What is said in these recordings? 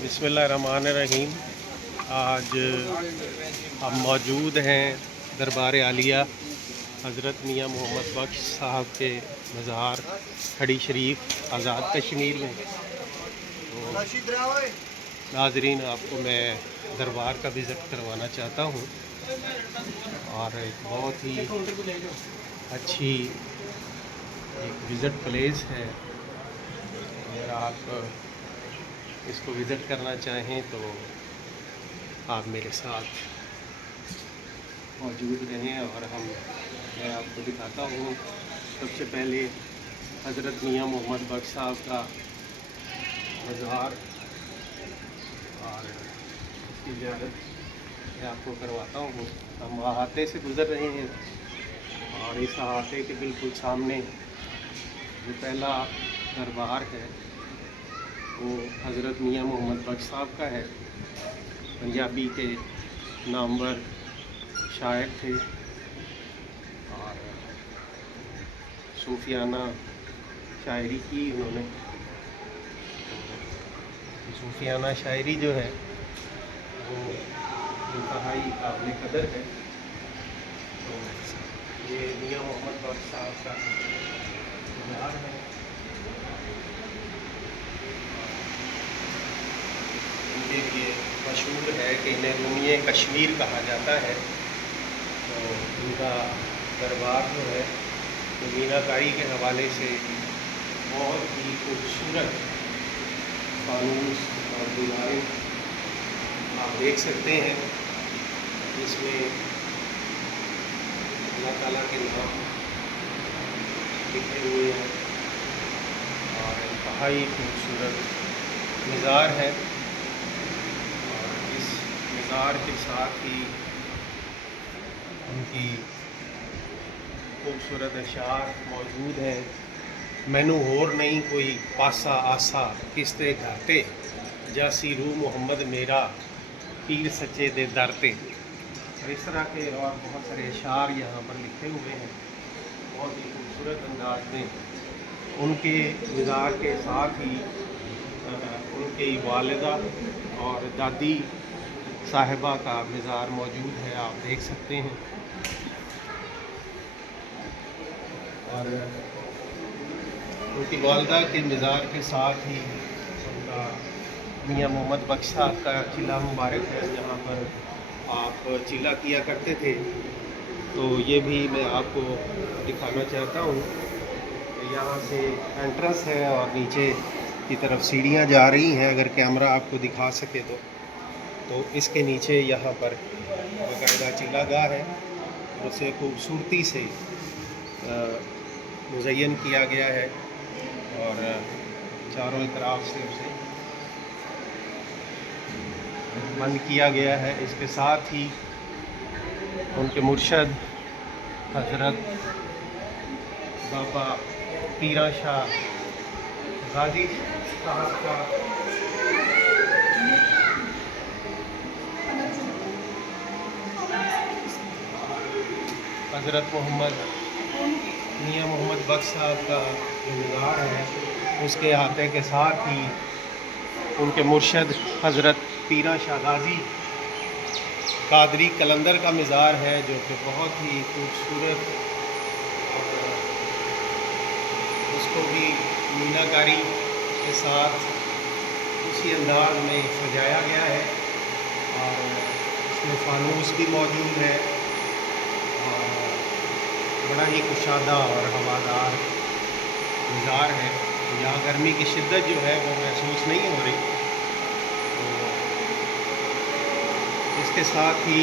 बिस्मिल्लाहिर्रहमानिर्रहीम। आज हम मौजूद हैं दरबार आलिया हज़रत मियाँ मोहम्मद बख्श साहब के मज़ार खड़ी शरीफ आज़ाद कश्मीर में। तो नाज़रीन, आपको मैं दरबार का विज़िट करवाना चाहता हूँ और एक बहुत ही अच्छी एक विज़िट प्लेस है। अगर आप इसको विज़िट करना चाहें तो आप मेरे साथ मौजूद रहें और मैं आपको दिखाता हूँ। सबसे पहले हज़रत मियाँ मोहम्मद बख्श साहब का मज़ार और इसकी ज़ियारत मैं आपको करवाता हूँ। हम अहाते से गुज़र रहे हैं और इस अहाते के बिल्कुल सामने जो पहला दरबार है वो हज़रत मियाँ मोहम्मद बख्श साहब का है। पंजाबी के नामवर शायर थे और सूफियाना शायरी की उन्होंने। तो सूफियाना शायरी जो है वो इंतहाई काबिल कदर है। तो ये मियाँ मोहम्मद बख्श साहब का मज़ार है। इनके लिए मशहूर है कि इन्हें रूमिए कश्मीर कहा जाता है। तो इनका दरबार जो है तो मीनाकारी के हवाले से बहुत ही खूबसूरत फानूस और दीवारें आप देख सकते हैं। इसमें अल्लाह ताला के नाम लिखे हुए हैं और इंतहाई खूबसूरत मज़ार है। और इस मज़ार के साथ ही उनकी खूबसूरत अशार मौजूद हैं। मैनू होर नहीं कोई पासा आसा किसते घाटे जासी रूह मोहम्मद मेरा पीर सच्चे दे दरते। और इस तरह के और बहुत सारे अशार यहाँ पर लिखे हुए हैं बहुत ही खूबसूरत अंदाज में। उनके मज़ार के साथ ही उनकी वालिदा और दादी साहिबा का मज़ार मौजूद है, आप देख सकते हैं। और उनकी वालिदा के मज़ार के साथ ही उनका मियाँ मोहम्मद बख्श साहब का किला मुबारक है, जहाँ पर आप चिल्ला किया करते थे। तो ये भी मैं आपको दिखाना चाहता हूँ। यहाँ से एंट्रेंस है और नीचे की तरफ सीढ़ियाँ जा रही हैं। अगर कैमरा आपको दिखा सके तो इसके नीचे यहाँ पर बाकायदा चिल्लागाह है। उसे खूबसूरती से मुज़य्यन किया गया है और चारों तरफ से उसे बंद किया गया है। इसके साथ ही उनके मुर्शद हज़रत बाबा पीरा शाह गाजी साहब का हज़रत मियाँ मोहम्मद बख्श साहब का जो मज़ार है उसके अहाते के साथ ही उनके मुर्शद हज़रत पीरा शाह गाजी कादरी कलंदर का मज़ार है, जो कि बहुत ही खूबसूरत और उसको भी मीनाकारी के साथ उसी अंदाज में सजाया गया है। और इसमें फानूस भी मौजूद है और बड़ा ही कुशादा और हवादार मज़ार है। यहाँ गर्मी की शिद्दत जो है वो महसूस नहीं हो रही। तो इसके साथ ही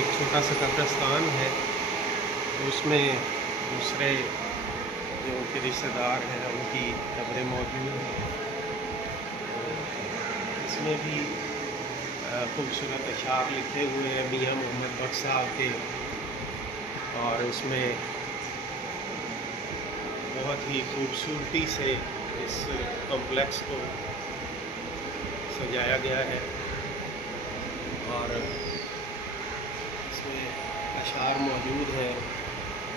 एक छोटा सा कब्रिस्तान है, तो उसमें दूसरे जो उनके रिश्तेदार हैं उनकी कब्रें मौजूद हैं। तो इसमें भी खूबसूरत अशार लिखे हुए हैं मियाँ मोहम्मद बख्श साहब के और उसमें बहुत ही खूबसूरती से इस कॉम्प्लेक्स को सजाया गया है। और इसमें अशार मौजूद है।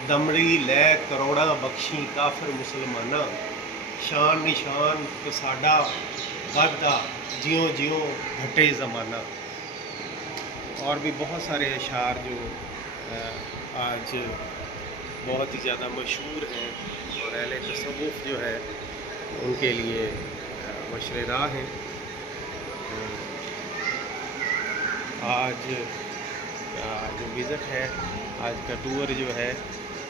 दमड़ी लै करोड़ा बख्शी काफिर मुसलमाना شان نشان تو ساڈا وددا جیوں جیوں گھٹے زمانہ. اور بھی بہت سارے اشعار جو آج بہت ہی زیادہ مشہور ہیں اور اہل تصوف جو ہے ان کے لیے مشر راہ ہیں. آج جو وزٹ ہے، آج کا ٹور جو ہے،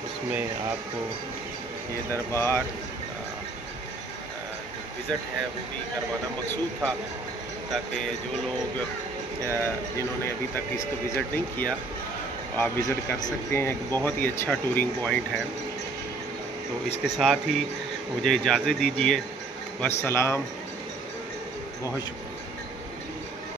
اس میں آپ کو یہ دربار جو وزٹ ہے وہ بھی کروانا مقصود تھا، تاکہ جو لوگ جنہوں نے ابھی تک اس کو وزٹ نہیں کیا آپ وزٹ کر سکتے ہیں. ایک بہت ہی اچھا ٹورنگ پوائنٹ ہے. تو اس کے ساتھ ہی مجھے اجازت دیجیے. والسلام. بہت شکریہ.